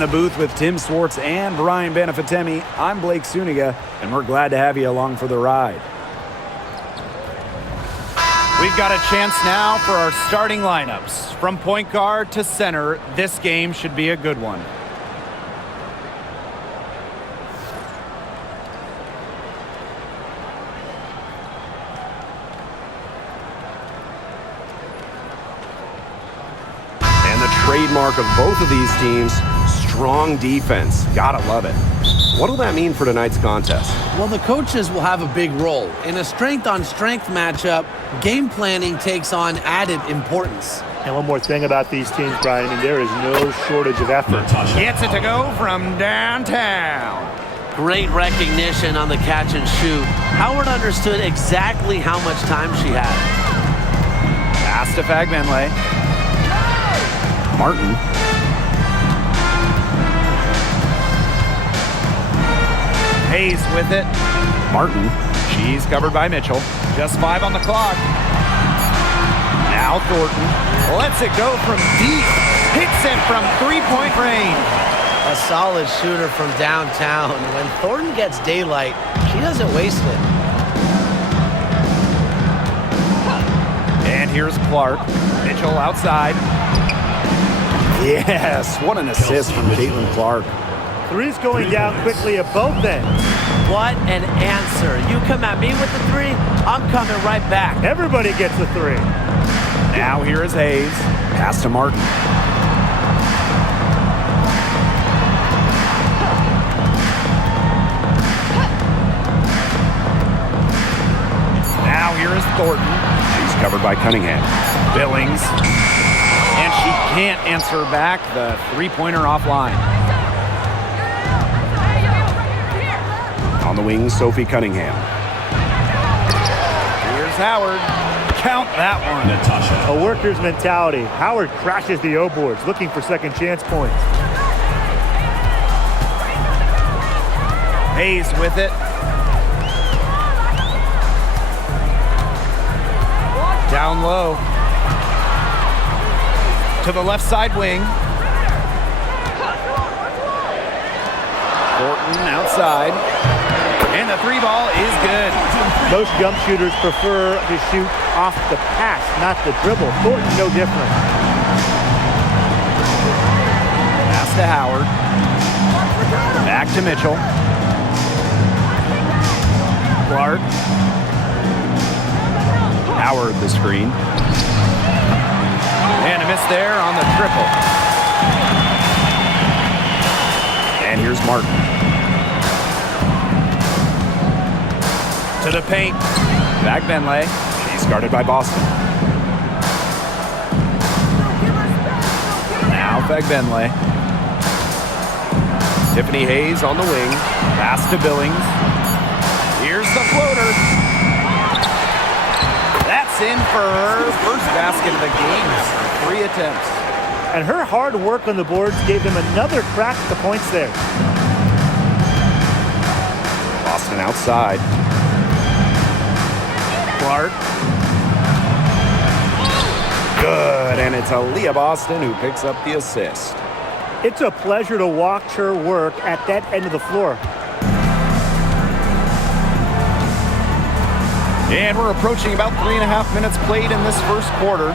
In the booth with Tim Swartz and Brian Benefitemi, I'm Blake Suniga, and we're glad to have you along for the ride. We've got a chance now for our starting lineups. From point guard to center, this game should be a good one. And the trademark of both of these teams, strong defense. Gotta love it. What'll that mean for tonight's contest? Well, the coaches will have a big role. In a strength-on-strength matchup, game planning takes on added importance. And one more thing about these teams, Brian, I mean, there is no shortage of effort. Gets it to go from downtown. Great recognition on the catch and shoot. Howard understood exactly how much time she had. Pass to Fagbenle. Martin. Hayes with it. Martin. She's covered by Mitchell. Just 5 on the clock. Now Thornton lets it go from deep. Hits it from three-point range. A solid shooter from downtown. When Thornton gets daylight, she doesn't waste it. And here's Clark. Mitchell outside. Yes, what an assist from Caitlin-Clark. Three's going down quickly at both ends. What an answer. You come at me with the three, I'm coming right back. Everybody gets a three. Now here is Hayes. Pass to Martin. Now here is Thornton. She's covered by Cunningham. Billings. And she can't answer back. The three-pointer offline. On the wing, Sophie Cunningham. Here's Howard. Count that one. A worker's mentality. Howard crashes the O-boards, looking for second chance points. Hayes with it. Down low. To the left side wing. Thornton outside. And the three ball is good. Most jump shooters prefer to shoot off the pass, not the dribble. Thornton, no different. Pass to Howard. Back to Mitchell. Clark. Howard the screen. And a miss there on the triple. And here's Martin. To the paint. Fagbenle. She's guarded by Boston. Now Fagbenle. Tiffany Hayes on the wing. Pass to Billings. Here's the floater. That's in for her first basket of the game after 3 attempts. And her hard work on the boards gave them another crack at the points there. Boston outside. Clark. Good, and it's Aaliyah Boston who picks up the assist. It's a pleasure to watch her work at that end of the floor. And we're approaching about 3.5 minutes played in this first quarter.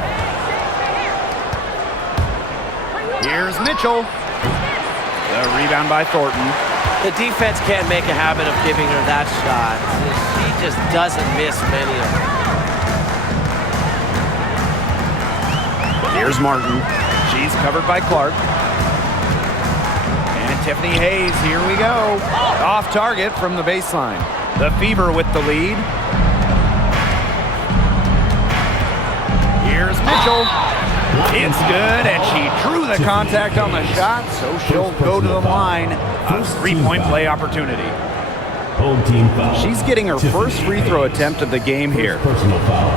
Here's Mitchell. The rebound by Thornton. The defense can't make a habit of giving her that shot. She just doesn't miss many of them. Here's Martin. She's covered by Clark. And Tiffany Hayes, here we go. Off target from the baseline. The Fever with the lead. Here's Mitchell. It's good, and she drew the contact on the shot, so she'll go to the line. A three-point play opportunity. Home team foul. She's getting her first free throw attempt of the game here. Personal foul.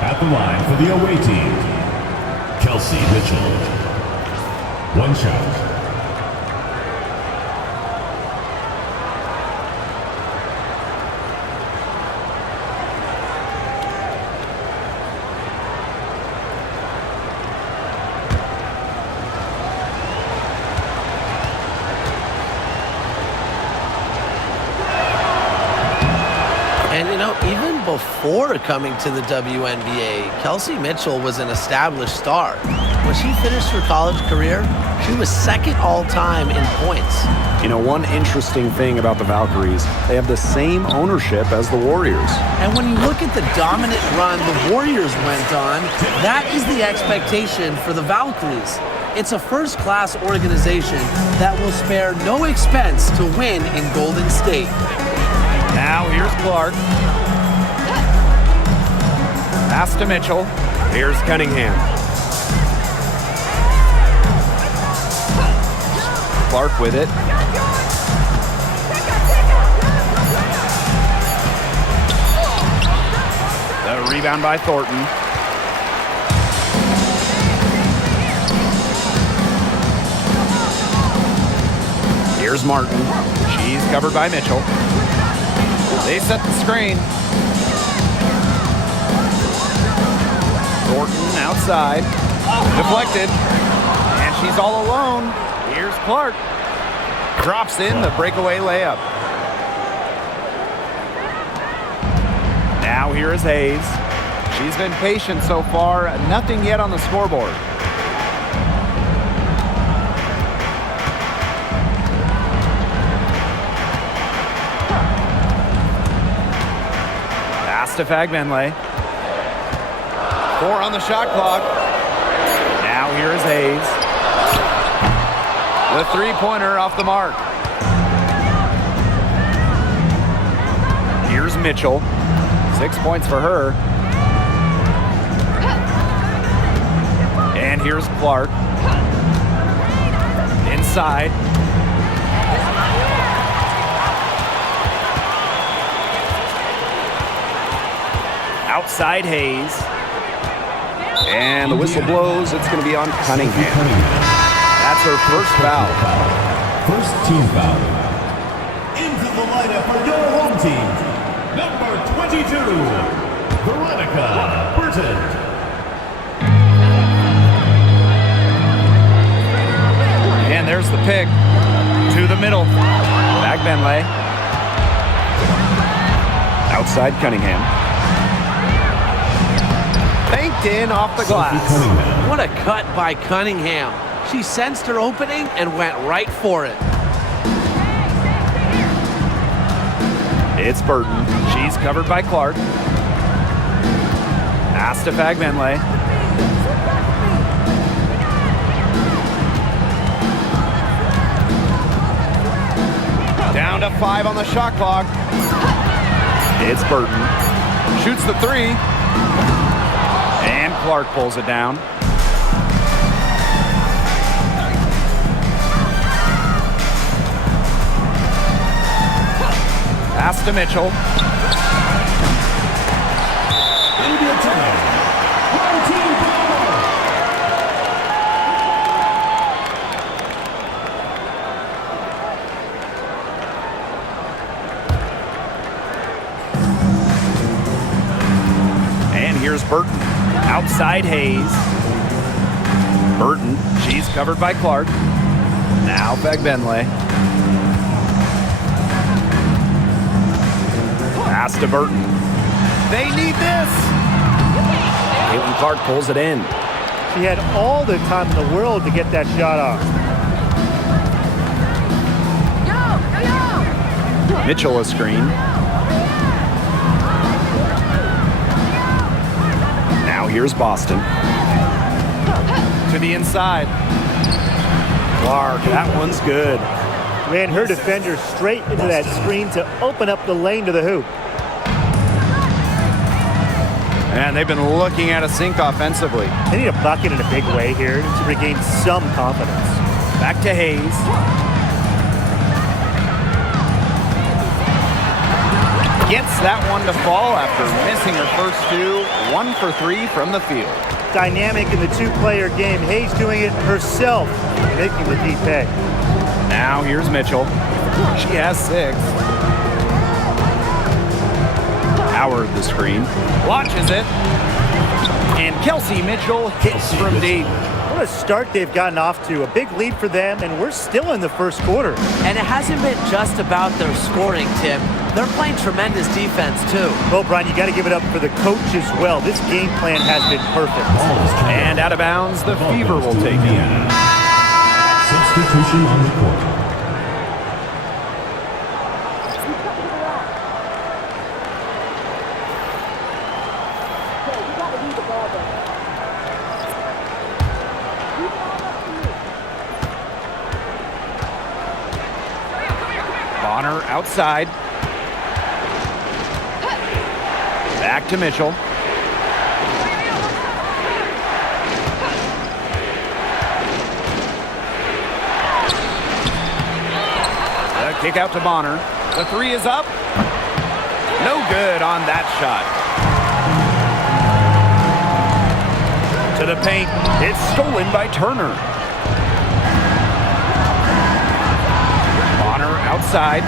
At the line for the away team, Kelsey Mitchell. One shot. You know, even before coming to the WNBA, Kelsey Mitchell was an established star. When she finished her college career, she was second all-time in points. You know, one interesting thing about the Valkyries, they have the same ownership as the Warriors. And when you look at the dominant run the Warriors went on, that is the expectation for the Valkyries. It's a first-class organization that will spare no expense to win in Golden State. Now here's Clark. Pass to Mitchell. Here's Cunningham. Clark with it. The rebound by Thornton. Here's Martin. She's covered by Mitchell. They set the screen. Thornton outside. Deflected. And she's all alone. Here's Clark. Drops in the breakaway layup. Now here is Hayes. She's been patient so far. Nothing yet on the scoreboard. Pass to Fagbenle. 4 on the shot clock. Now here is Hayes. The three-pointer off the mark. Here's Mitchell. 6 points for her. And here's Clark. Inside. Outside Hayes. And the whistle blows. It's going to be on Cunningham. That's her first foul. First team foul. Into the lineup for your home team, number 22, Veronica Burton. And there's the pick to the middle. Fagbenle. Outside Cunningham. Banked in off the glass. What a cut by Cunningham. She sensed her opening and went right for it. It's Burton. She's covered by Clark. Pass to Fagbenle. Down to 5 on the shot clock. It's Burton. Shoots the 3. And Clark pulls it down. Pass to Mitchell. And here's Burton. Outside Hayes. Burton. She's covered by Clark. Now Fagbenle. Pass to Burton. They need this. Caitlin Clark pulls it in. She had all the time in the world to get that shot off. Mitchell a screen. Now here's Boston. To the inside. Clark, that one's good. Ran her defender straight into that screen to open up the lane to the hoop. And they've been looking at a sink offensively. They need a bucket in a big way here to regain some confidence. Back to Hayes. Gets that one to fall after missing her first 2. 1 for 3 from the field. Dynamic in the two-player game. Hayes doing it herself, making the deep pay. Now here's Mitchell. She has 6. Howard the screen. Launches it. And Kelsey Mitchell hits from deep. What a start they've gotten off to. A big lead for them, and we're still in the first quarter. And it hasn't been just about their scoring, Tim. They're playing tremendous defense, too. Well, Brian, you got to give it up for the coach as well. This game plan has been perfect. And out of bounds, the Fever will take it. Substitution on the court. Bonner outside. Back to Mitchell. The kick out to Bonner. The three is up. No good on that shot. To the paint. It's stolen by Turner. Bonner outside.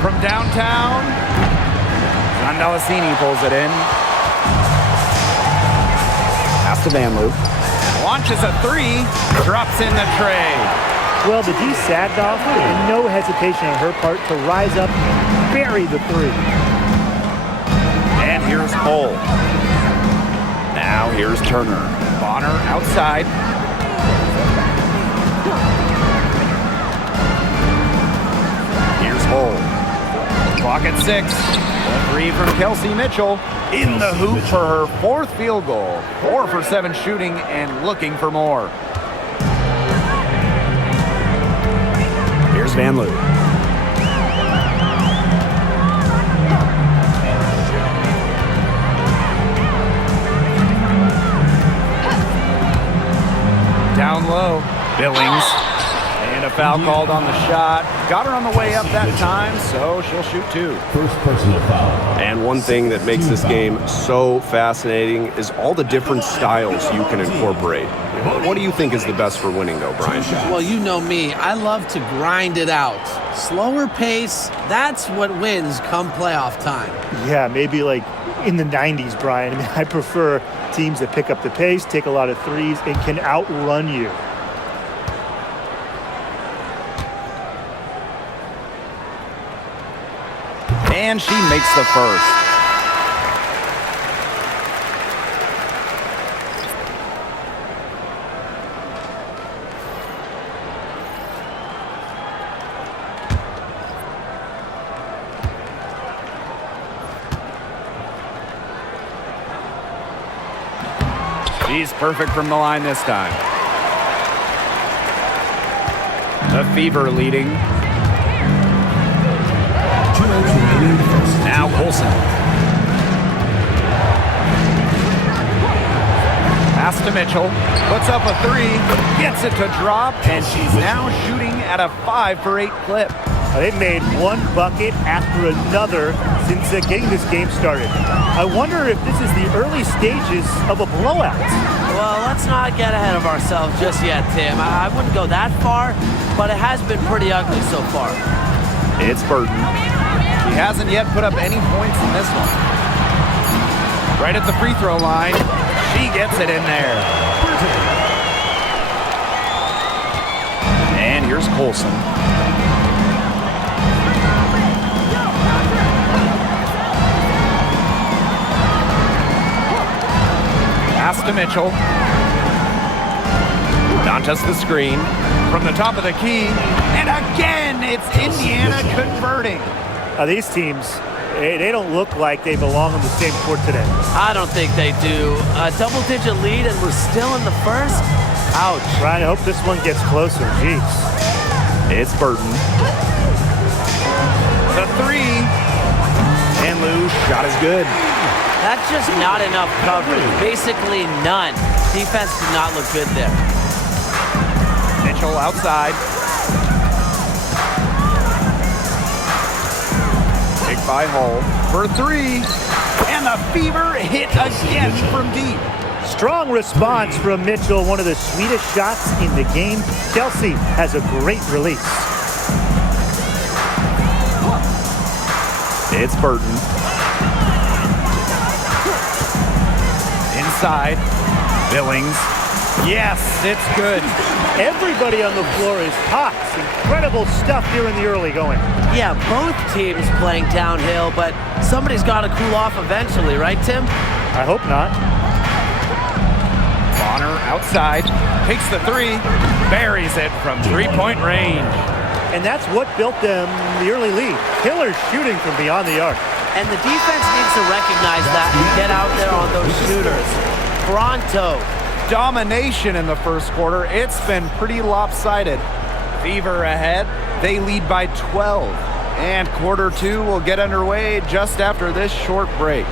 From downtown. Zandalasini pulls it in. Pass to Vanloo. Launches a three. Drops in the tray. Well, the D sagged off, and no hesitation on her part to rise up and bury the three. And here's Cole. Now here's Turner. Bonner outside. Here's Cole. Clock at 6. A three from Kelsey Mitchell. In the hoop for her 4th field goal. 4 for 7 shooting and looking for more. Here's Vanloo. Down low. Billings. And a foul called on the shot. Got her on the way up that time, so she'll shoot 2. First personal foul. And one thing that makes this game so fascinating is all the different styles you can incorporate. What do you think is the best for winning, though, Brian? Well, you know me. I love to grind it out. Slower pace, that's what wins come playoff time. Yeah, maybe like in the 90s, Brian. I mean, I prefer teams that pick up the pace, take a lot of threes, and can outrun you. And she makes the first. She's perfect from the line this time. The Fever leading. Now Colson. Pass to Mitchell. Puts up a 3. Gets it to drop. And she's now shooting at a 5 for 8 clip. They've made one bucket after another since getting this game started. I wonder if this is the early stages of a blowout. Well, let's not get ahead of ourselves just yet, Tim. I wouldn't go that far, but it has been pretty ugly so far. It's Burton. He hasn't yet put up any points in this one. Right at the free throw line. She gets it in there. And here's Colson. Pass to Mitchell. Dantas the screen. From the top of the key. And again, it's Indiana converting. These teams, they don't look like they belong on the same court today. I don't think they do. A double-digit lead and we're still in the first? Ouch. Brian, I hope this one gets closer. Jeez. It's Burton. The 3. And Lou's shot is good. That's just not enough coverage. Basically none. Defense did not look good there. Mitchell outside. Pick by Hull for 3. And the Fever hit again from deep. Strong response from Mitchell, one of the sweetest shots in the game. Kelsey has a great release. It's Burton. Inside. Billings. Yes, it's good. Everybody on the floor is hot. Incredible stuff here in the early going. Yeah, both teams playing downhill, but somebody's got to cool off eventually, right, Tim? I hope not. Bonner outside, takes the three, buries it from three-point range. And that's what built them the early lead. Killer shooting from beyond the arc. And the defense needs to recognize that and get out there on those shooters. Pronto. Domination in the first quarter. It's been pretty lopsided. Fever ahead. They lead by 12. And quarter two will get underway just after this short break.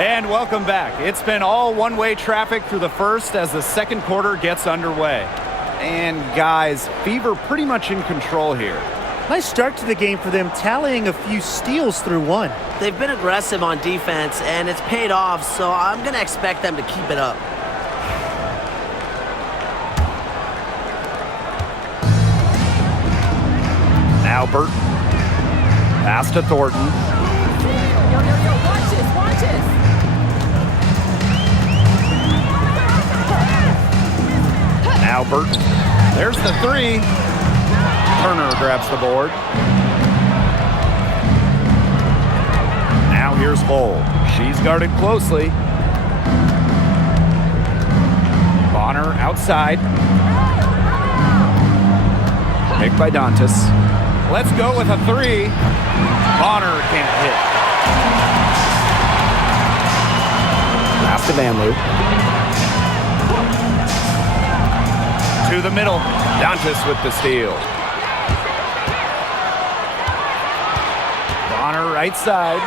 And welcome back. It's been all one-way traffic through the first as the second quarter gets underway. And guys, Fever pretty much in control here. Nice start to the game for them, tallying a few steals through one. They've been aggressive on defense, and it's paid off, so I'm going to expect them to keep it up. Albert. Pass to Thornton. Watch this. Albert. There's the three. Turner grabs the board. Now here's Hull. She's guarded closely. Bonner outside. Picked by Dantas. Let's go with a three. Bonner can't hit. Pass to VanLoo. To the middle. Dantas with the steal. Bonner right side.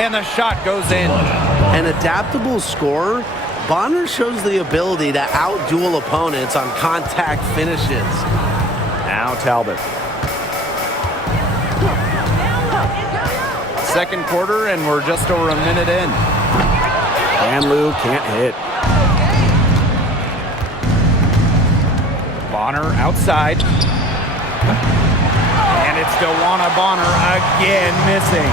And the shot goes in. An adaptable scorer, Bonner shows the ability to out-duel opponents on contact finishes. Now Talbot. Second quarter, and we're just over a minute in. VanLoo can't hit. Bonner outside. And it's DeWanna Bonner again missing.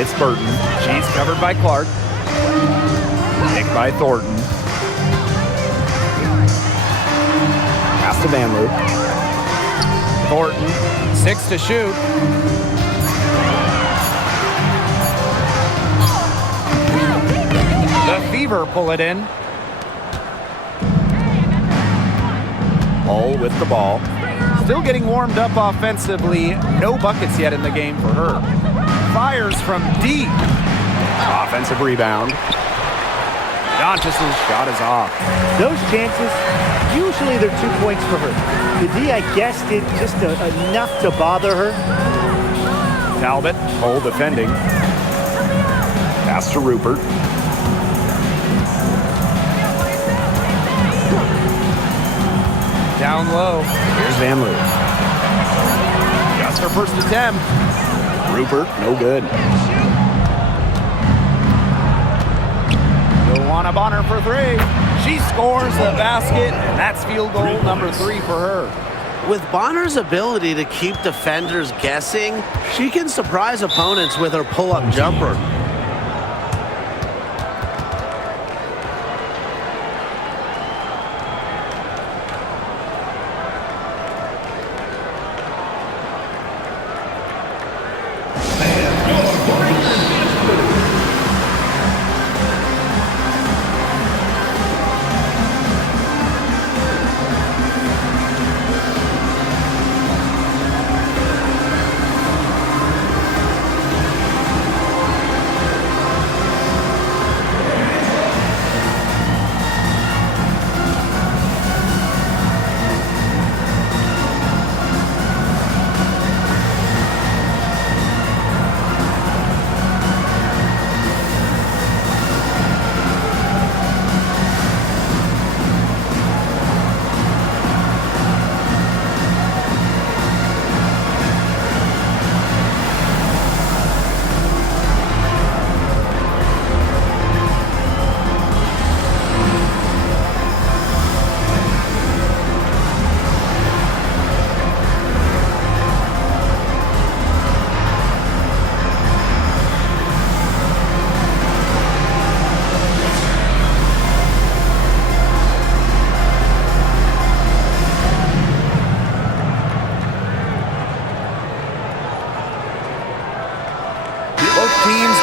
It's Burton. She's covered by Clark. Picked by Thornton. Pass to VanLoo. Thornton, 6 to shoot. The Fever pull it in. Hull with the ball. Still getting warmed up offensively. No buckets yet in the game for her. Fires from deep. Offensive rebound. Dantas' shot is off. Those chances, usually they're 2 points for her. The D, I guess, did just enough to bother her. Talbot, Hull defending. Pass to Rupert. Down low. Here's VanLoo. Just her first attempt. Rupert, no good. DeWanna Bonner for three. She scores the basket, and that's field goal number 3 for her. With Bonner's ability to keep defenders guessing, she can surprise opponents with her pull-up jumper.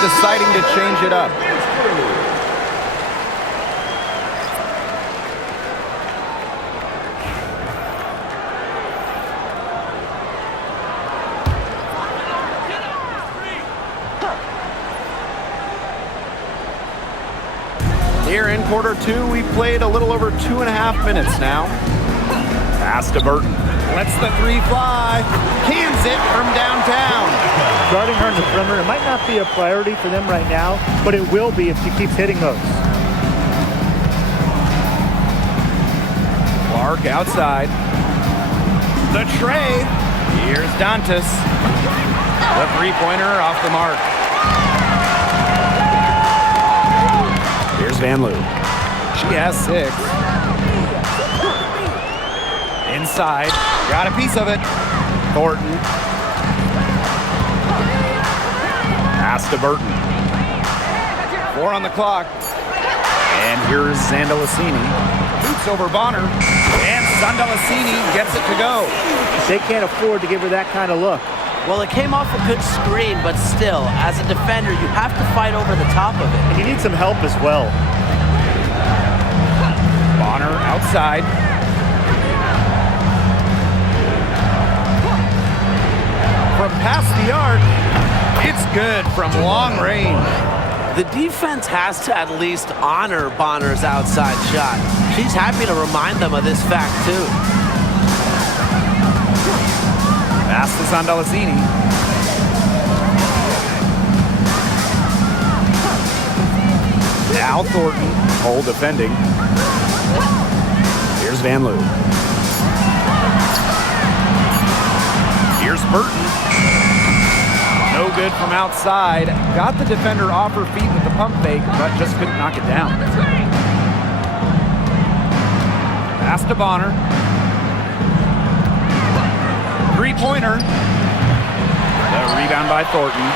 deciding to change it up. Here in quarter two, we've played a little over 2.5 minutes now. Pass to Burton. Lets the three fly. Cans it from downtown. Guarding her in the perimeter, it might not be a priority for them right now, but it will be if she keeps hitting those. Clark outside. The tray. Here's Dantas. The three-pointer off the mark. Here's Van Loo. She has 6. Inside. Got a piece of it. Thornton. Pass to Burton. 4 on the clock. And here's Zandalicini. Boots over Bonner. And Zandalicini gets it to go. They can't afford to give her that kind of look. Well, it came off a good screen, but still, as a defender, you have to fight over the top of it. And you need some help as well. Bonner outside. From past the arc, it's good from long range. The defense has to at least honor Bonner's outside shot. She's happy to remind them of this fact, too. Pass to Zandalicini. Now Thornton, Cole defending. Here's Van Loo. Here's Burton. No good from outside. Got the defender off her feet with the pump fake, but just couldn't knock it down. Pass to Bonner. Three-pointer. The rebound by Thornton.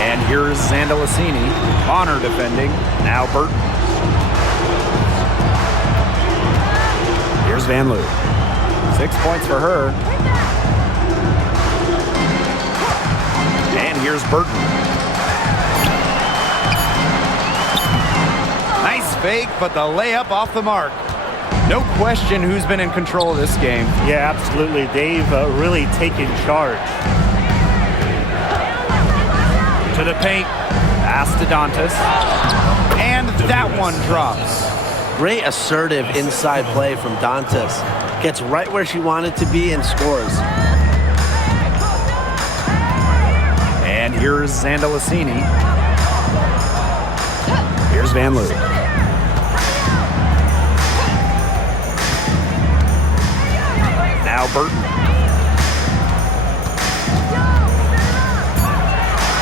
And here's Zandalicini. Bonner defending. Now Burton. Here's Van Loo. 6 points for her. And here's Burton. Nice fake, but the layup off the mark. No question who's been in control of this game. Yeah, absolutely. They've really taken charge. To the paint. Pass to Dantas. And that one drops. Great assertive inside play from Dantas. Gets right where she wanted to be and scores. And here's Zandalicini. Here's Van Loo. Now Burton.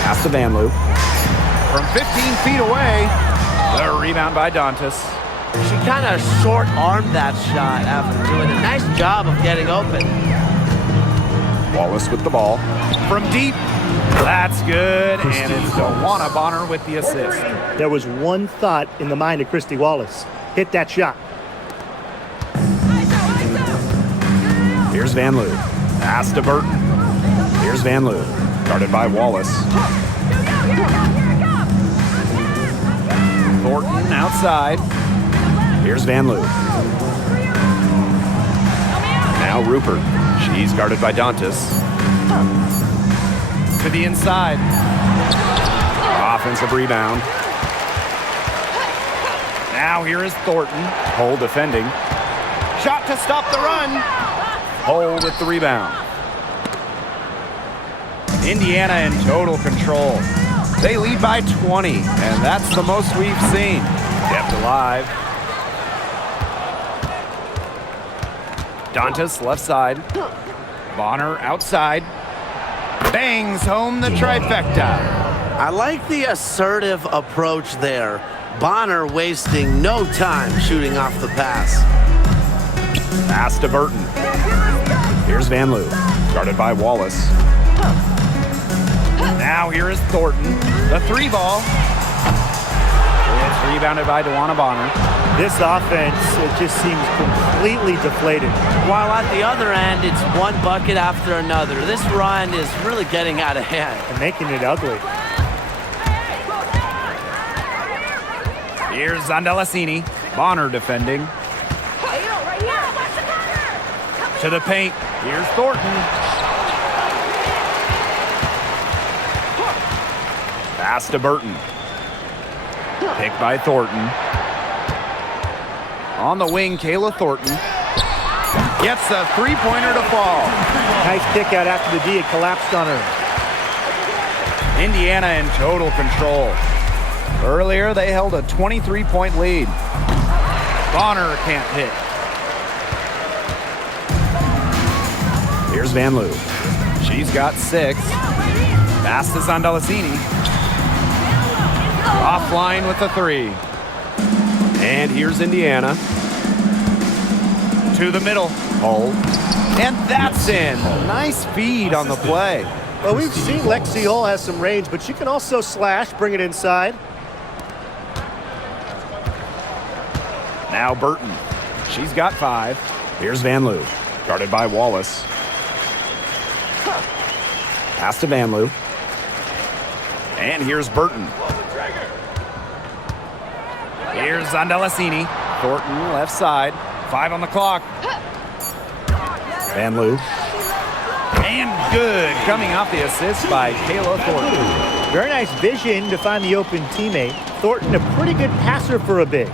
Pass to Van Loo. From 15 feet away, the rebound by Dantas. She kind of short-armed that shot after doing a nice job of getting open. Wallace with the ball. From deep, that's good, and it's Dawana Bonner with the assist. There was one thought in the mind of Christy Wallace. Hit that shot. Here's Van Loo. Pass to Burton. Here's Van Loo. Guarded by Wallace. Thornton outside. Here's Van Loo. Now Rupert. She's guarded by Dantas. To the inside. Offensive rebound. Now here is Thornton. Hole defending. Shot to stop the run. Hole with the rebound. Indiana in total control. They lead by 20, and that's the most we've seen. Kept alive. Dantas left side. Bonner outside. Bangs home the trifecta. I like the assertive approach there. Bonner wasting no time shooting off the pass. Pass to Burton. Here's Van Loo. Guarded by Wallace. Now here is Thornton. The three ball. It's rebounded by DeWanna Bonner. This offense, it just seems completely deflated. While at the other end, it's one bucket after another. This run is really getting out of hand. And making it ugly. Here's Zondelasini. Bonner defending. To the paint. Here's Thornton. Pass to Burton. Picked by Thornton. On the wing, Kayla Thornton. Gets a three-pointer to fall. Nice kick out after the D. It collapsed on her. Indiana in total control. Earlier, they held a 23-point lead. Bonner can't hit. Here's Van Loo. She's got 6. Pass to Zondelasini. Offline with the 3. And here's Indiana. To the middle. Hull. And that's in. Nice feed on the play. Well, we've seen Lexi Hull has some range, but she can also slash, bring it inside. Now Burton. She's got 5. Here's Van Loo. Guarded by Wallace. Pass to Van Loo. And here's Burton. Here's Zondelasini. Thornton left side. 5 on the clock. Van Loo. And good. Coming off the assist by Kayla Thornton. Very nice vision to find the open teammate. Thornton, a pretty good passer for a big.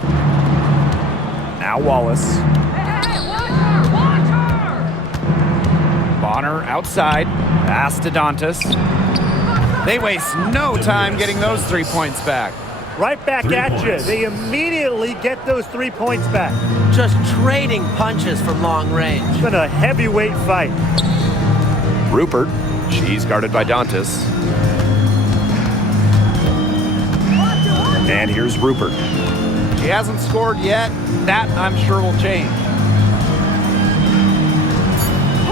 Now Wallace. Bonner outside. Pass to Dantas. They waste no time getting those 3 points back. Right back 3 at you. points. They immediately get those 3 points back. Just trading punches from long range. It's been a heavyweight fight. Rupert. She's guarded by Dantas. And here's Rupert. She hasn't scored yet. That, I'm sure, will change.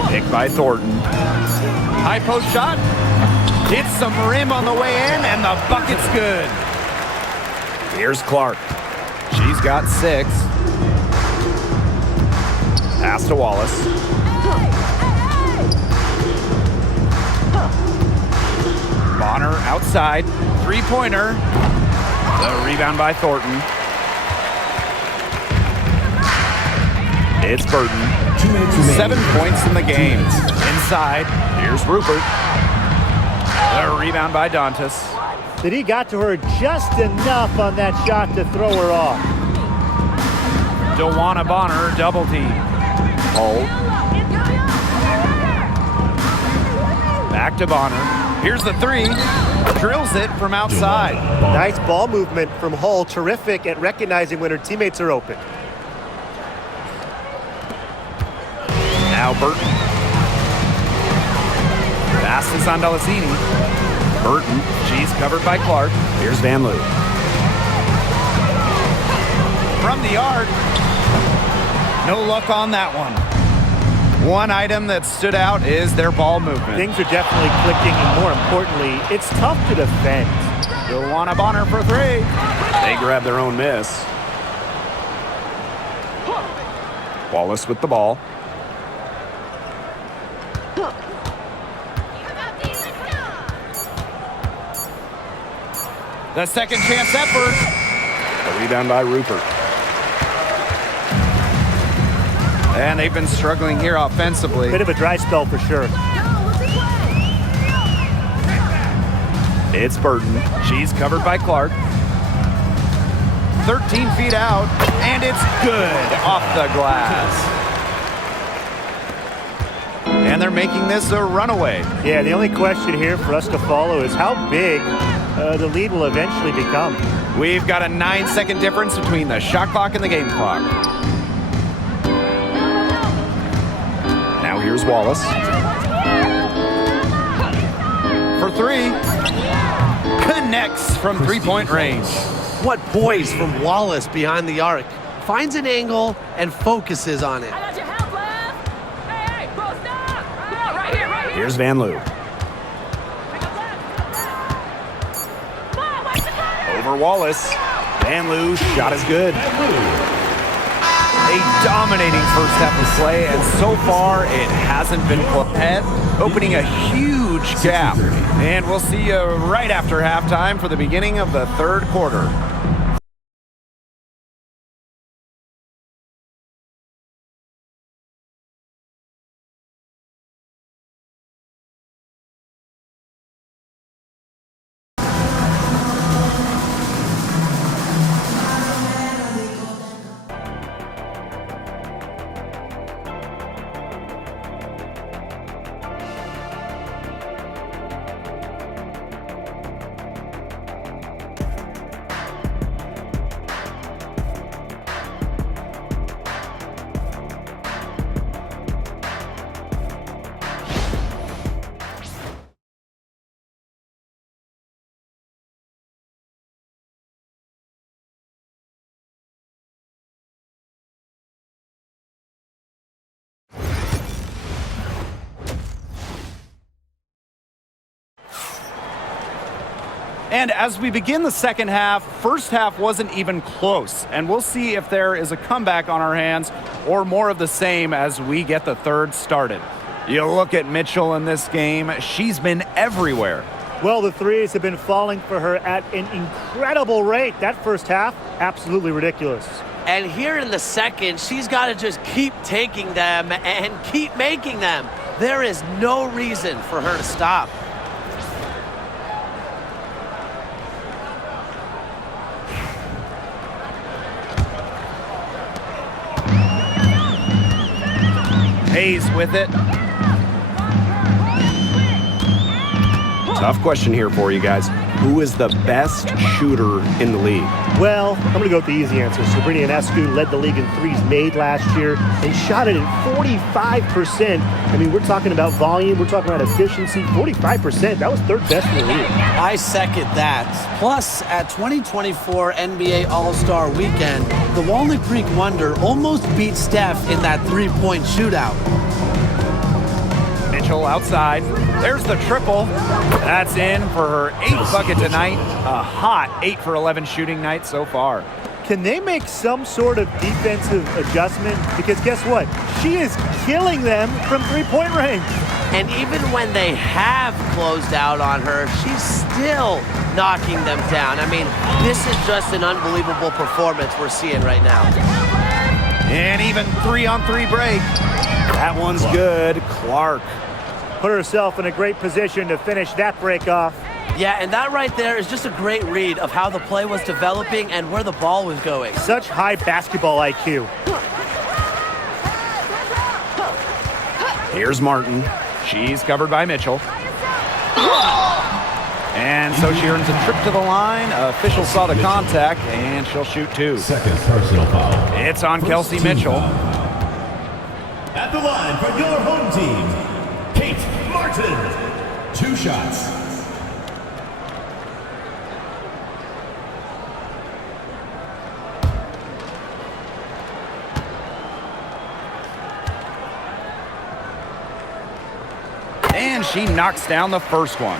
Picked by Thornton. High post shot. Hits some rim on the way in, and the bucket's good. Here's Clark. She's got 6. Pass to Wallace. Bonner outside. 3-pointer. The rebound by Thornton. It's Burton. 7 points in the game. Inside. Here's Rupert. The rebound by Dantas. That he got to her just enough on that shot to throw her off. DeWanna Bonner double team. Hull. Back to Bonner. Here's the 3. Drills it from outside. Nice ball movement from Hull. Terrific at recognizing when her teammates are open. Now Burton. Pass to Zondelasini. Burton. She's covered by Clark. Here's Van Loo. From the arc. No luck on that one. One item that stood out is their ball movement. Things are definitely clicking, and more importantly, it's tough to defend. DeWanna Bonner for 3. They grab their own miss. Wallace with the ball. The second chance effort. A rebound by Rupert. And they've been struggling here offensively. Bit of a dry spell for sure. It's Burton. She's covered by Clark. 13 feet out, and it's good off the glass. And they're making this a runaway. Yeah, the only question here for us to follow is how big the lead will eventually become. We've got a 9-second difference between the shot clock and the game clock. Now here's Wallace. For 3. Connects from 3-point range. What poise from Wallace behind the arc. Finds an angle and focuses on it. Here's Van Loo. Over Wallace. And Lou's shot is good. A dominating first half of play, and so far it hasn't been close, opening a huge gap. And we'll see you right after halftime for the beginning of the third quarter. And as we begin the second half, first half wasn't even close. And we'll see if there is a comeback on our hands or more of the same as we get the third started. You look at Mitchell in this game, she's been everywhere. Well, the threes have been falling for her at an incredible rate. That first half, absolutely ridiculous. And here in the second, she's got to just keep taking them and keep making them. There is no reason for her to stop. Hayes with it. Tough question here for you guys. Who is the best shooter in the league? Well, I'm going to go with the easy answer. Sabrina Ionescu led the league in threes made last year and shot it at 45%. I mean, we're talking about volume. We're talking about efficiency. 45%. That was third best in the league. I second that. Plus, at 2024 NBA All-Star Weekend, the Walnut Creek Wonder almost beat Steph in that three-point shootout. Mitchell outside. There's the triple. That's in for her 8th bucket tonight. A hot 8 for 11 shooting night so far. Can they make some sort of defensive adjustment? Because guess what? She is killing them from three-point range. And even when they have closed out on her, she's still knocking them down. I mean, this is just an unbelievable performance we're seeing right now. And even 3-on-3 break. That one's good. Clark. Put herself in a great position to finish that break off. Yeah, and that right there is just a great read of how the play was developing and where the ball was going. Such high basketball IQ. Here's Martin. She's covered by Mitchell. And so she earns a trip to the line. Official saw the contact, and she'll shoot 2. Second personal foul. It's on First Kelsey team Mitchell. foul. At the line for your home team, Kate Martin. 2 shots. And she knocks down the first one.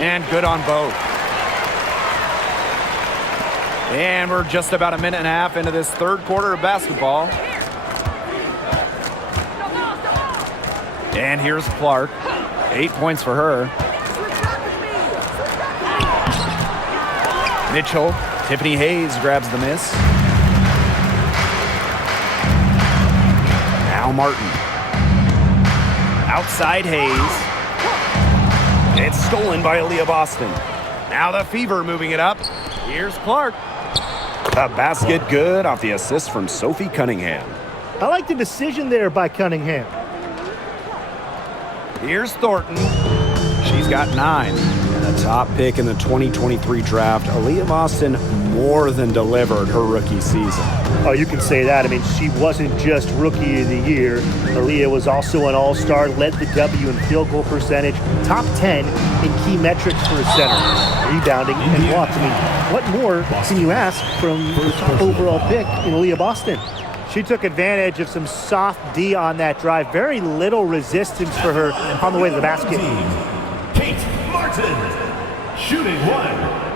And good on both. And we're just about a minute and a half into this third quarter of basketball. And here's Clark. 8 points for her. Mitchell. Tiffany Hayes grabs the miss. Now Martin. Outside Hayes. It's stolen by Aaliyah Boston. Now the Fever moving it up. Here's Clark. The basket good off the assist from Sophie Cunningham. I like the decision there by Cunningham. Here's Thornton. She's got 9. And a top pick in the 2023 draft, Aaliyah Boston more than delivered her rookie season. Oh, you can say that. I mean, she wasn't just Rookie of the Year. Aaliyah was also an all-star, led the W in field goal percentage, top 10 in key metrics for a center, rebounding and blocks. I mean, what more can you ask from the top overall pick in Aaliyah Boston? She took advantage of some soft D on that drive. Very little resistance for her on the way to the basket. Kate Martin, shooting one.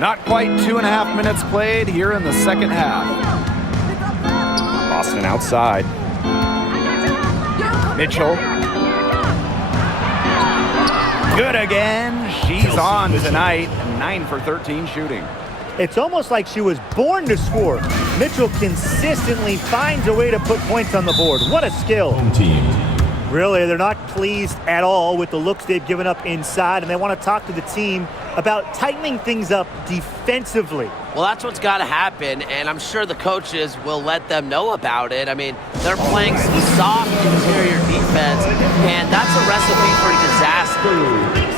Not quite 2.5 minutes played here in the second half. Boston outside. Mitchell. Good again. She's on tonight. 9 for 13 shooting. It's almost like she was born to score. Mitchell consistently finds a way to put points on the board. What a skill. Home team. Really, they're not pleased at all with the looks they've given up inside, and they want to talk to the team about tightening things up defensively. Well, that's what's got to happen, and I'm sure the coaches will let them know about it. I mean, they're playing some soft interior defense, and that's a recipe for disaster.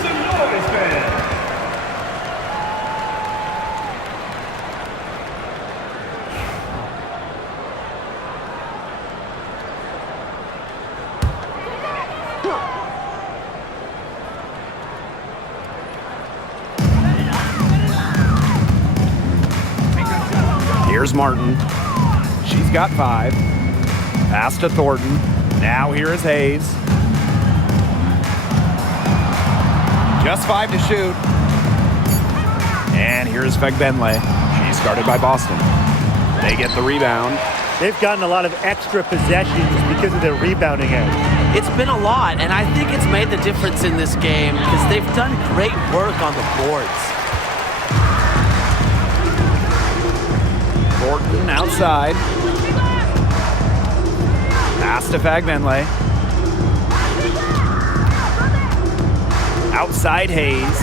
Here's Martin. She's got 5. Pass to Thornton. Now here is Hayes. Just 5 to shoot. And here's Fegbenle. She's started by Boston. They get the rebound. They've gotten a lot of extra possessions because of their rebounding edge. It's been a lot, and I think it's made the difference in this game because they've done great work on the boards. Thornton outside. Pass to Fagbenle. Outside Hayes.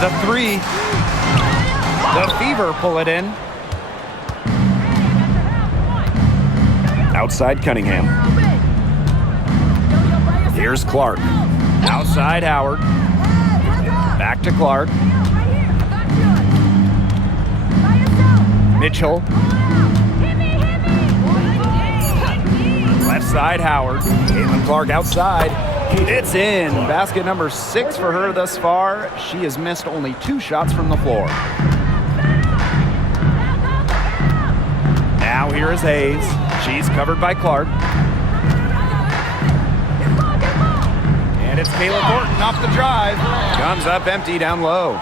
The 3. The Fever pull it in. Outside Cunningham. Here's Clark. Outside Howard. Back to Clark. Mitchell. Left side Howard. Caitlin Clark outside. It's in. Basket number 6 for her thus far. She has missed only 2 shots from the floor. Now here is Hayes. She's covered by Clark. And it's Kayla Thornton off the drive. Comes up empty down low.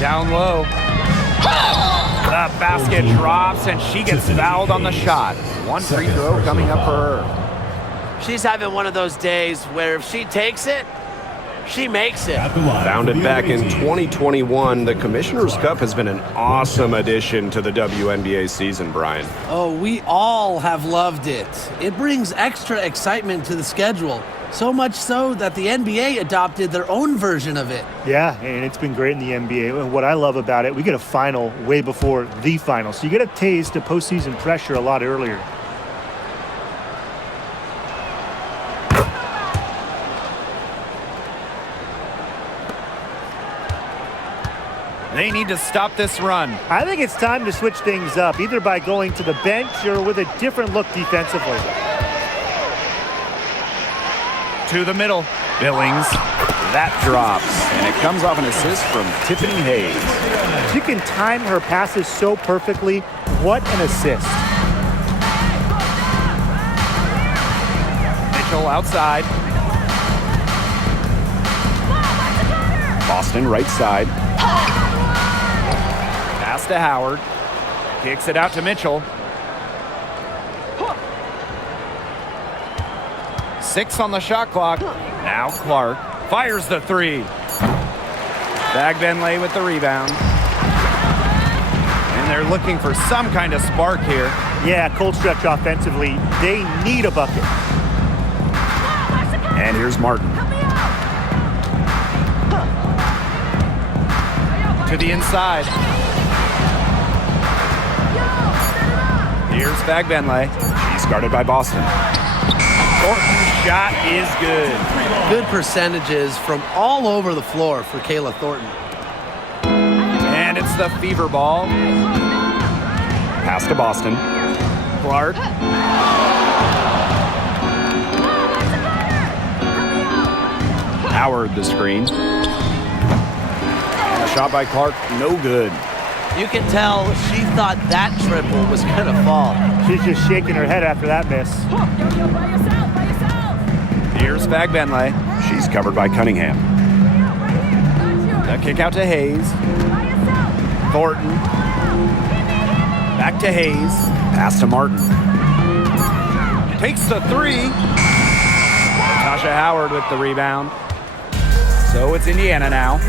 Down low. The basket drops and she gets fouled on the shot. 1 free throw coming up for her. She's having one of those days where if she takes it, she makes it. Founded back in 2021, the Commissioner's Cup has been an awesome addition to the WNBA season, Brian. Oh, we all have loved it. It brings extra excitement to the schedule. So much so that the NBA adopted their own version of it. Yeah, and it's been great in the NBA. And what I love about it, we get a final way before the final. So you get a taste of postseason pressure a lot earlier. They need to stop this run. I think it's time to switch things up, either by going to the bench or with a different look defensively. To the middle. Billings. That drops. And it comes off an assist from Tiffany Hayes. She can time her passes so perfectly. What an assist. Mitchell outside. Boston right side. Pass to Howard. Kicks it out to Mitchell. 6 on the shot clock. Now Clark fires the three. Bagbenlay with the rebound. And they're looking for some kind of spark here. Yeah, cold stretch offensively. They need a bucket. And here's Martin. To the inside. Here's Bagbenlay. He's guarded by Boston. Thornton's shot is good. Good percentages from all over the floor for Kayla Thornton. And it's the fever ball. Pass to Boston. Clark. Howard the screen. And a shot by Clark, no good. You can tell she thought that triple was going to fall. She's just shaking her head after that miss. Here's Bagbenlay. She's covered by Cunningham. The kick out to Hayes. Thornton. Back to Hayes. Pass to Martin. Takes the three. Tasha Howard with the rebound. So it's Indiana now.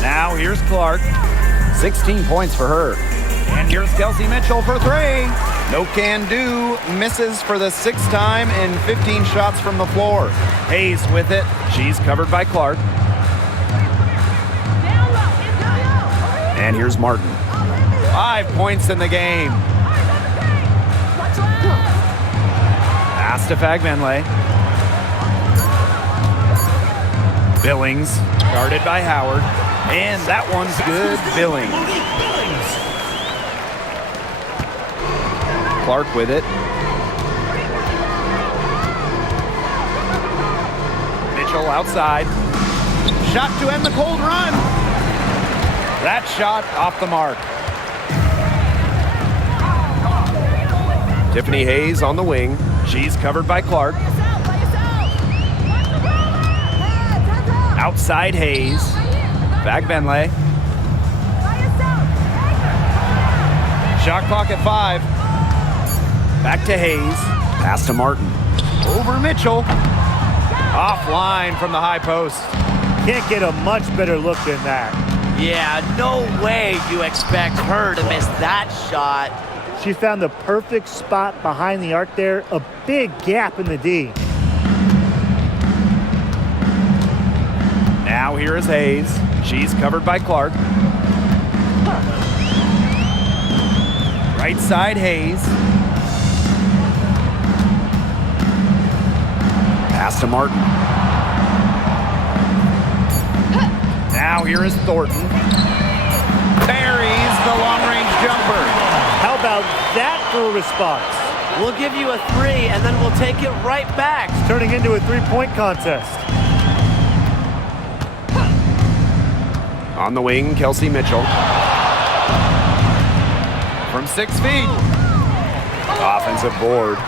Now here's Clark. 16 points for her. And here's Kelsey Mitchell for three. No can do. Misses for the sixth time in 15 shots from the floor. Hayes with it. She's covered by Clark. And here's Martin. 5 points in the game. Pass to Bagbenlay. Billings, guarded by Howard. And that one's good. Billings. Clark with it. Mitchell outside. Shot to end the cold run. That shot off the mark. Tiffany Hayes on the wing. She's covered by Clark. Outside Hayes. Bagbenlay. Shot clock at 5. Back to Hayes. Pass to Martin. Over Mitchell. Offline from the high post. Can't get a much better look than that. Yeah, no way you expect her to miss that shot. She found the perfect spot behind the arc there, a big gap in the D. Now here is Hayes. She's covered by Clark. Right side Hayes. Pass to Martin. Now here is Thornton. Buries the long-range jumper. How about that for a response? We'll give you a 3, and then we'll take it right back. Turning into a three-point contest. On the wing, Kelsey Mitchell. From 6 feet. Offensive board.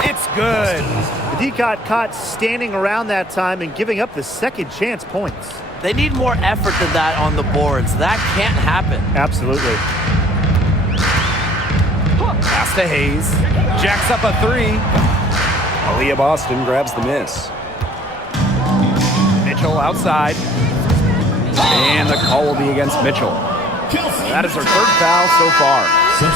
It's good. The D got caught standing around that time and giving up the second chance points. They need more effort than that on the boards. That can't happen. Absolutely. Pass to Hayes. Jacks up a 3. Aaliyah Boston grabs the miss. Mitchell outside. And the call will be against Mitchell. That is her third foul so far.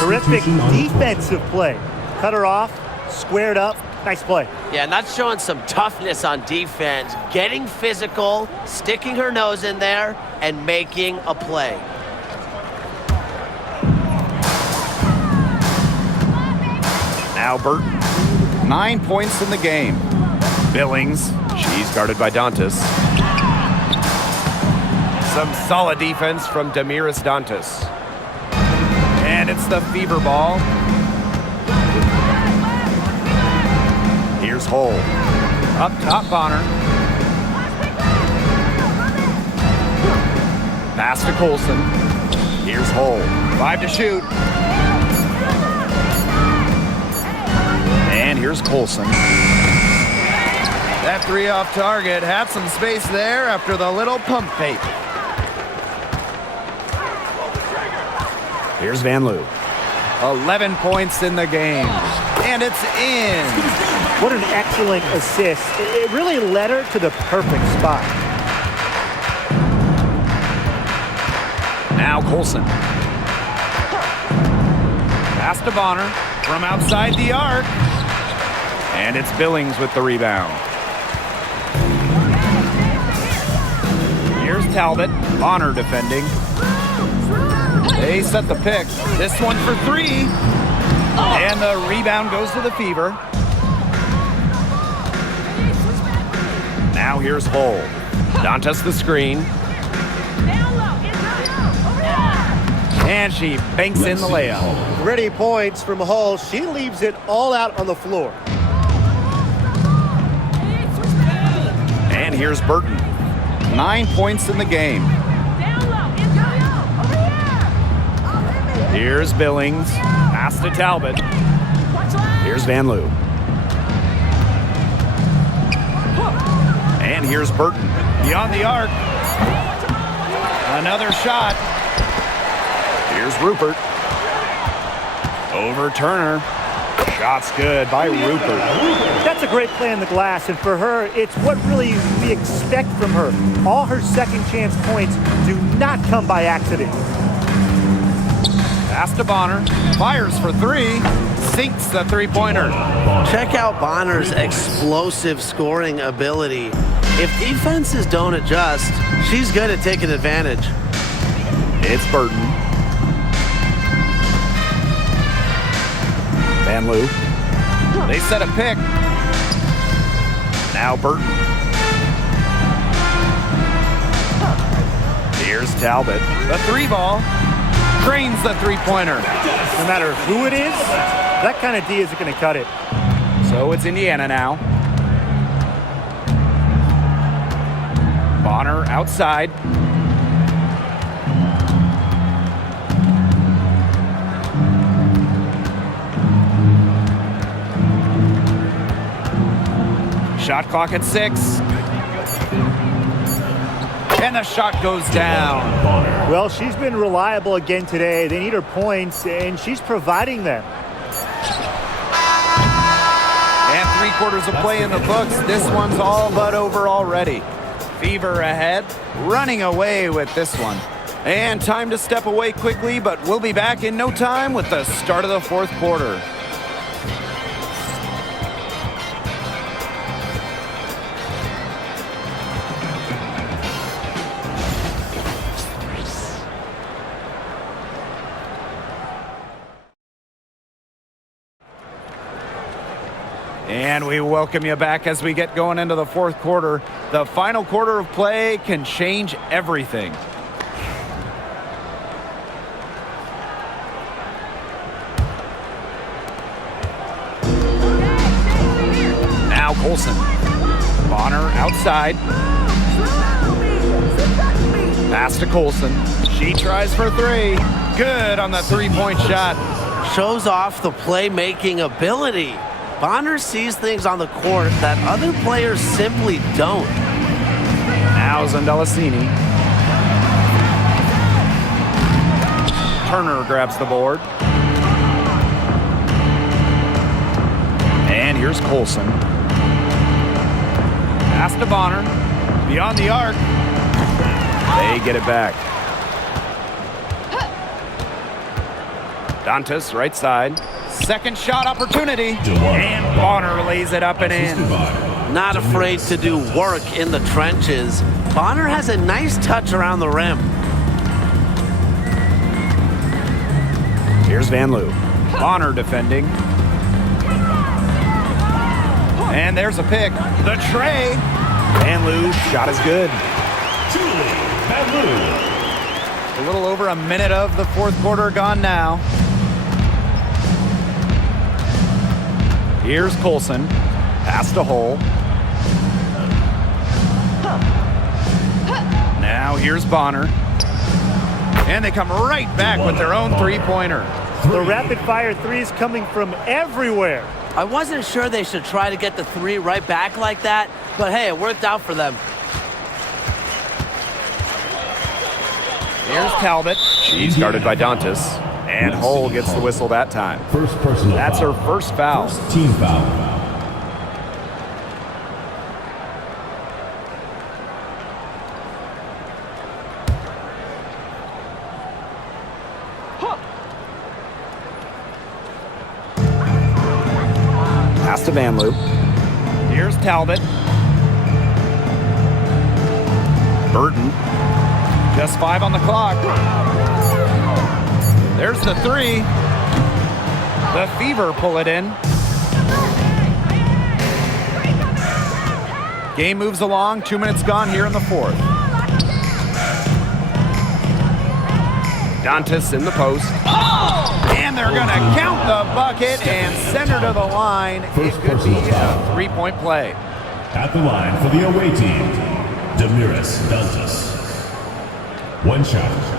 Terrific defensive play. Cut her off, squared up. Nice play. Yeah, and that's showing some toughness on defense. Getting physical, sticking her nose in there, and making a play. Now Burton. 9 points in the game. Billings. She's guarded by Dantas. Some solid defense from Damiris Dantas. And it's the fever ball. Here's Hull. Up top on her. Pass to Colson. Here's Hull. 5 to shoot. And here's Colson. That 3 off target had some space there after the little pump fake. Here's Van Loo. 11 points in the game. And it's in. What an excellent assist. It really led her to the perfect spot. Now Colson. Pass to Bonner from outside the arc. And it's Billings with the rebound. Here's Talbot. Bonner defending. They set the pick. This one for three. And the rebound goes to the Fever. Now here's Hull. Dantas the screen. And she banks in the layup. Ready points from Hull. She leaves it all out on the floor. And here's Burton. 9 points in the game. Here's Billings. Pass to Talbot. Here's Van Loo. And here's Burton. Beyond the arc. Another shot. Here's Rupert. Over Turner. Shot's good by Rupert. That's a great play on the glass, and for her, it's what really we expect from her. All her second chance points do not come by accident. Pass to Bonner. Fires for three. Sinks the three-pointer. Check out Bonner's explosive scoring ability. If defenses don't adjust, she's good at taking advantage. It's Burton. Van Loo. They set a pick. Now Burton. Here's Talbot. The three ball. Drains the three-pointer. No matter who it is, that kind of D isn't going to cut it. So it's Indiana now. Bonner outside. Shot clock at 6. And the shot goes down. Well, she's been reliable again today. They need her points, and she's providing them. And 3/4 of play in the books. This one's all but over already. Fever ahead, running away with this one. And time to step away quickly, but we'll be back in no time with the start of the 4th quarter. And we welcome you back as we get going into the 4th quarter. The final quarter of play can change everything. Now Colson. Bonner outside. Pass to Colson. She tries for three. Good on the three-point shot. Shows off the playmaking ability. Bonner sees things on the court that other players simply don't. Now Zandelasini. Turner grabs the board. And here's Colson. Pass to Bonner. Beyond the arc. They get it back. Dantas, right side. Second shot opportunity. And Bonner lays it up and in. Not afraid to do work in the trenches. Bonner has a nice touch around the rim. Here's Van Loo. Bonner defending. And there's a pick. The tray. Van Loo, shot is good. A little over a minute of the 4th quarter gone now. Here's Colson. Pass to Hull. Now here's Bonner. And they come right back with their own three-pointer. The rapid-fire threes coming from everywhere. I wasn't sure they should try to get the three right back like that, but hey, it worked out for them. Here's Talbot. She's guarded by Dantas. And Hull gets the whistle that time. That's her first foul. Team foul. to Van Loo. Here's Talbot. Burton. Just 5 on the clock. There's the 3. The Fever pull it in. Game moves along. 2 minutes gone here in the fourth. Dantas in the post. And they're going to count the bucket and send her to the line. It could be a 3-point play. At the line for the away team, Demiris Dantas. 1 shot.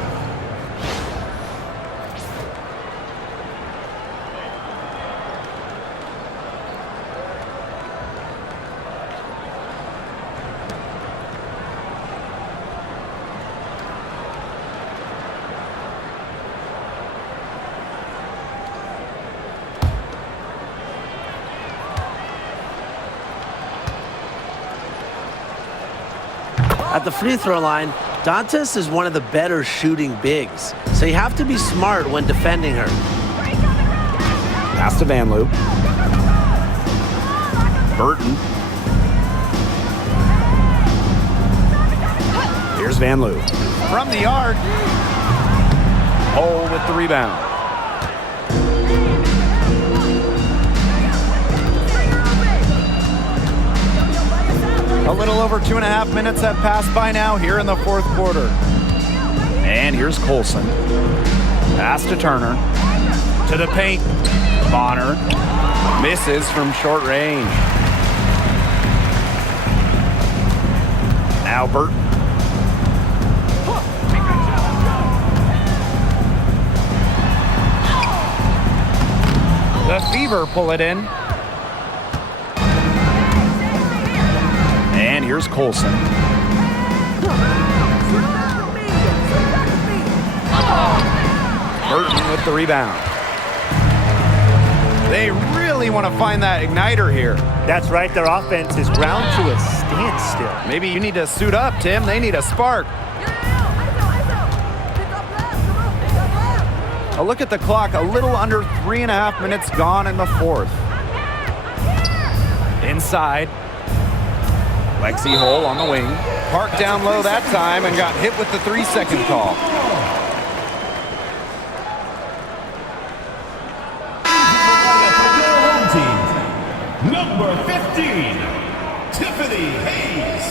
At the free throw line, Dantas is one of the better shooting bigs, so you have to be smart when defending her. Pass to Van Loo. Burton. Here's Van Loo. From the arc. Hole with the rebound. A little over 2.5 minutes have passed by now here in the fourth quarter. And here's Colson. Pass to Turner. To the paint. Bonner. Misses from short range. Now Burton. The Fever pull it in. And here's Colson. Burton with the rebound. They really want to find that igniter here. That's right. Their offense is ground to a standstill. Maybe you need to suit up, Tim. They need a spark. A look at the clock. A little under 3.5 minutes gone in the fourth. Inside. Lexi Hole on the wing. Parked down low that time and got hit with the 3-second call. Your home team, number 15, Tiffany Hayes.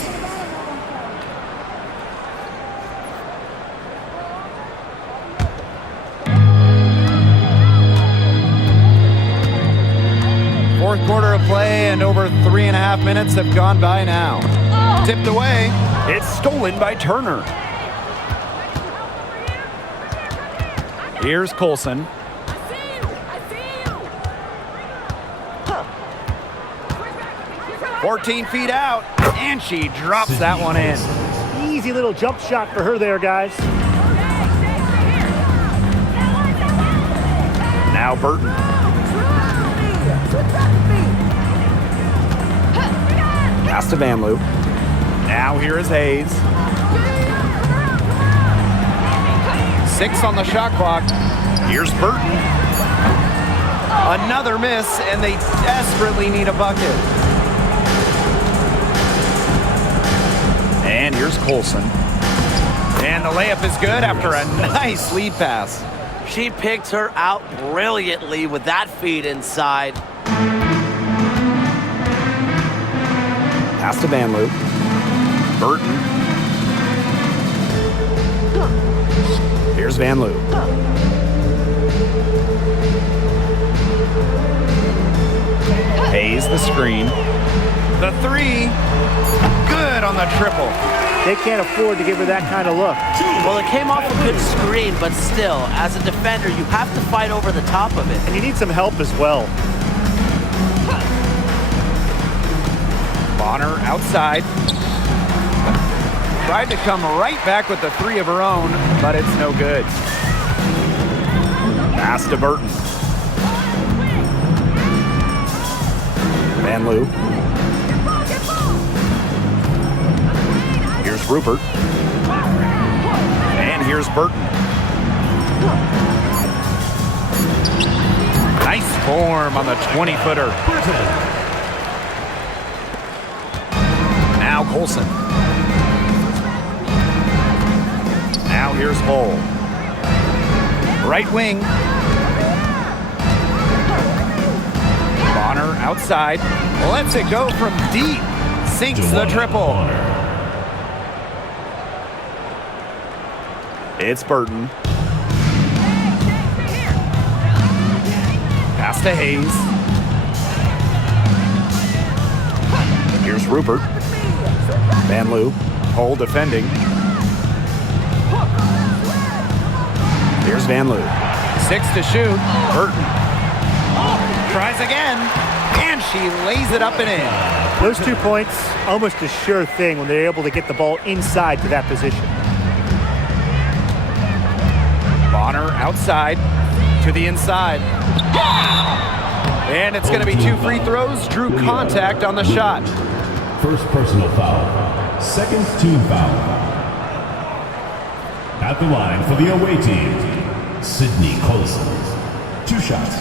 Fourth quarter of play and over 3.5 minutes have gone by now. Tipped away. It's stolen by Turner. Here's Colson. 14 feet out, and she drops that one in. Easy little jump shot for her there, guys. Now Burton. Pass to Van Loo. Now here is Hayes. 6 on the shot clock. Here's Burton. Another miss, and they desperately need a bucket. And here's Colson. And the layup is good after a nice lead pass. She picked her out brilliantly with that feed inside. Pass to Van Loo. Burton. Here's Van Loo. Hayes the screen. The 3. Good on the triple. They can't afford to give her that kind of look. Well, it came off a good screen, but still, as a defender, you have to fight over the top of it. And you need some help as well. Bonner outside. Tried to come right back with the 3 of her own, but it's no good. Pass to Burton. Van Loo. Here's Rupert. And here's Burton. Nice form on the 20-footer. Now Colson. Now here's Hull. Right wing. Bonner outside. Lets it go from deep. Sinks the triple. It's Burton. Pass to Hayes. Here's Rupert. Van Loo. Hull defending. Here's Van Loo. 6 to shoot. Burton. Tries again. And she lays it up and in. Those 2 points, almost a sure thing when they're able to get the ball inside to that position. Bonner outside to the inside. And it's going to be 2 free throws. Drew contact on the shot. First personal foul. Second team foul. At the line for the away team, Sydney Colson. 2 shots.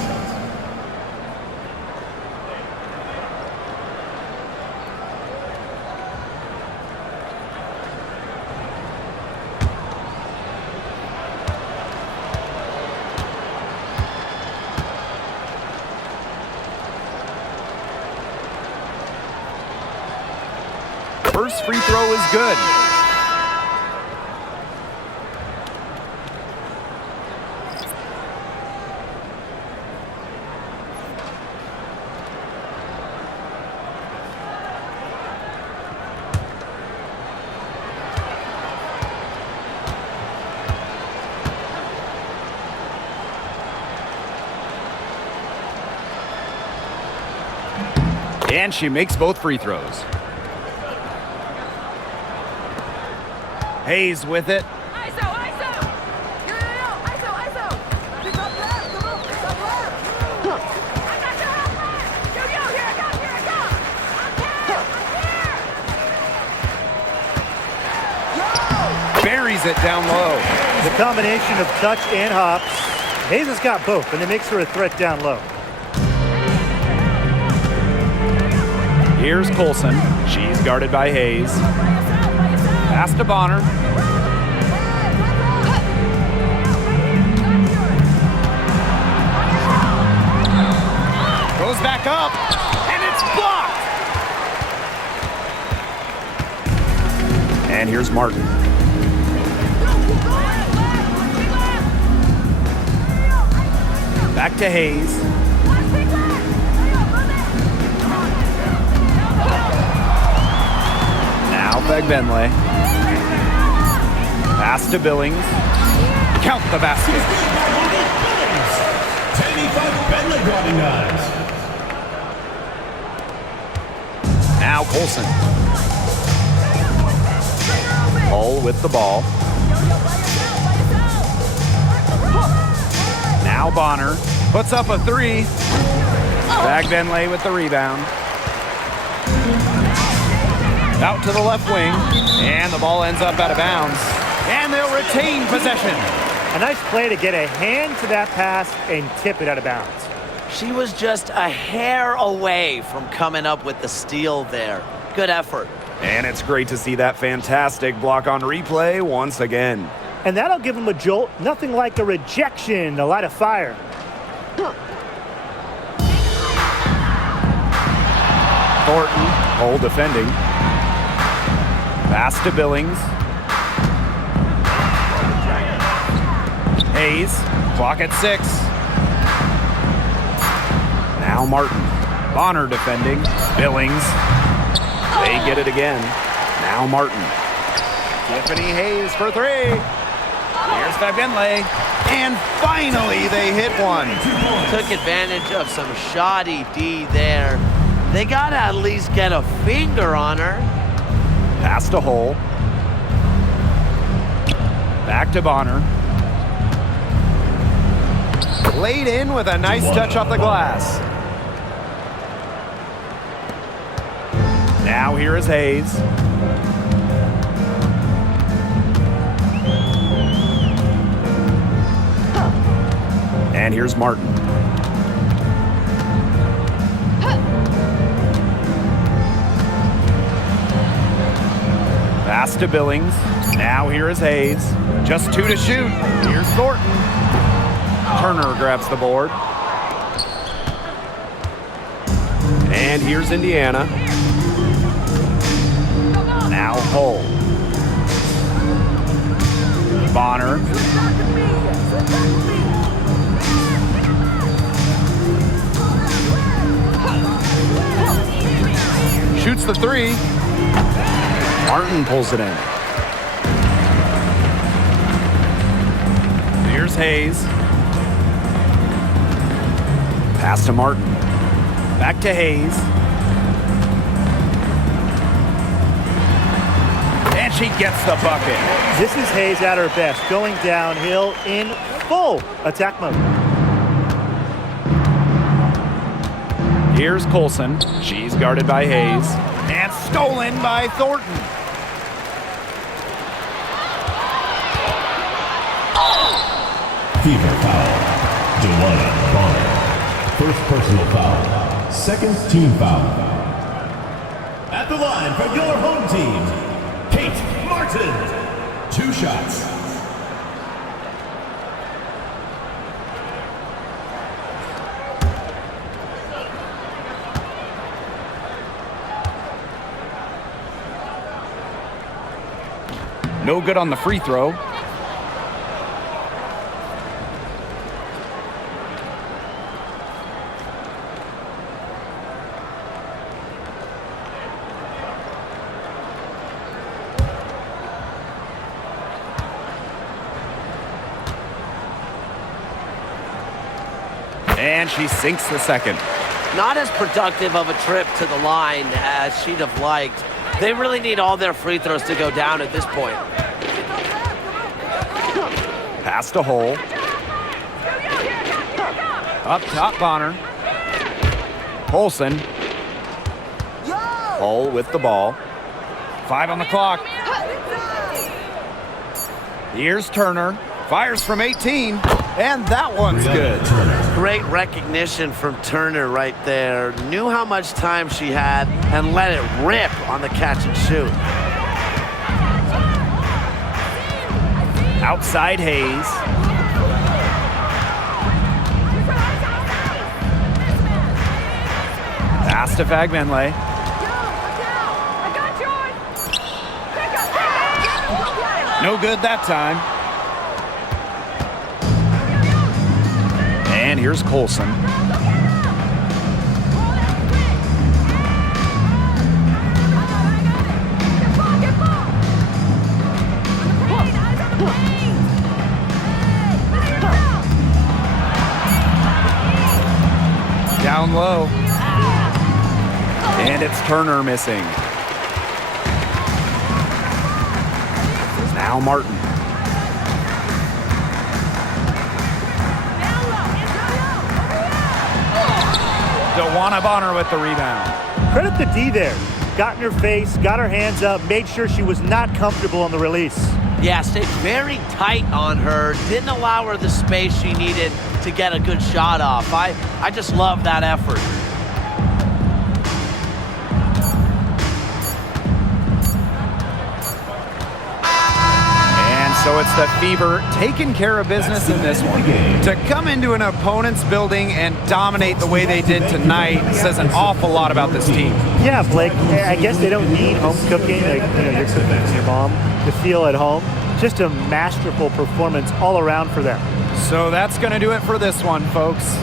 First free throw is good. And she makes both free throws. Hayes with it. ISO, ISO! Yo, ISO, ISO! Pick up left, come on, pick up left! I got your half left! Yo, here I go! I'm here! Buries it down low. The combination of touch and hops. Hayes has got both, and it makes her a threat down low. Here's Colson. She's guarded by Hayes. Pass to Bonner. Goes back up, and it's blocked. And here's Martin. Back to Hayes. Now Benley. Pass to Billings. Count the basket. 10-5 Bentley dropping guys. Now Colson. Hull with the ball. Now Bonner puts up a 3. Benley with the rebound. Out to the left wing, and the ball ends up out of bounds. And they'll retain possession. A nice play to get a hand to that pass and tip it out of bounds. She was just a hair away from coming up with the steal there. Good effort. And it's great to see that fantastic block on replay once again. And that'll give them a jolt. Nothing like a rejection to light a fire. Thornton, Hull defending. Pass to Billings. Hayes, clock at 6. Now Martin. Bonner defending. Billings. They get it again. Now Martin. Tiffany Hayes for 3. Here's Benley. And finally they hit one. Took advantage of some shoddy D there. They gotta at least get a finger on her. Pass to Hull. Back to Bonner. Laid in with a nice touch off the glass. Now here is Hayes. And here's Martin. Pass to Billings. Now here is Hayes. Just 2 to shoot. Here's Thornton. Turner grabs the board. And here's Indiana. Now Hull. Bonner. Shoots the 3. Martin pulls it in. Here's Hayes. Pass to Martin. Back to Hayes. And she gets the bucket. This is Hayes at her best, going downhill in full attack mode. Here's Colson. She's guarded by Hayes. And stolen by Thornton. Fever foul. Delana Bonner. First personal foul. Second team foul. At the line for your home team, Kate Martin. 2 shots. No good on the free throw. And she sinks the second. Not as productive of a trip to the line as she'd have liked. They really need all their free throws to go down at this point. Pass to Hull. Up top, Bonner. Colson. Hull with the ball. 5 on the clock. Here's Turner. Fires from 18. And that one's good. Great recognition from Turner right there. Knew how much time she had and let it rip on the catch and shoot. Outside Hayes. Pass to Fagbenle. No good that time. And here's Colson. Down low. And it's Turner missing. Now Martin. Dewana Bonner with the rebound. Credit the D there. Got in her face, got her hands up, made sure she was not comfortable on the release. Yeah, stayed very tight on her. Didn't allow her the space she needed to get a good shot off. I just love that effort. So it's the Fever taking care of business in this one. To come into an opponent's building and dominate the way they did tonight says an awful lot about this team. Yeah, Blake, I guess they don't need home cooking, like you're cooking for your mom, to feel at home. Just a masterful performance all around for them. So that's going to do it for this one, folks.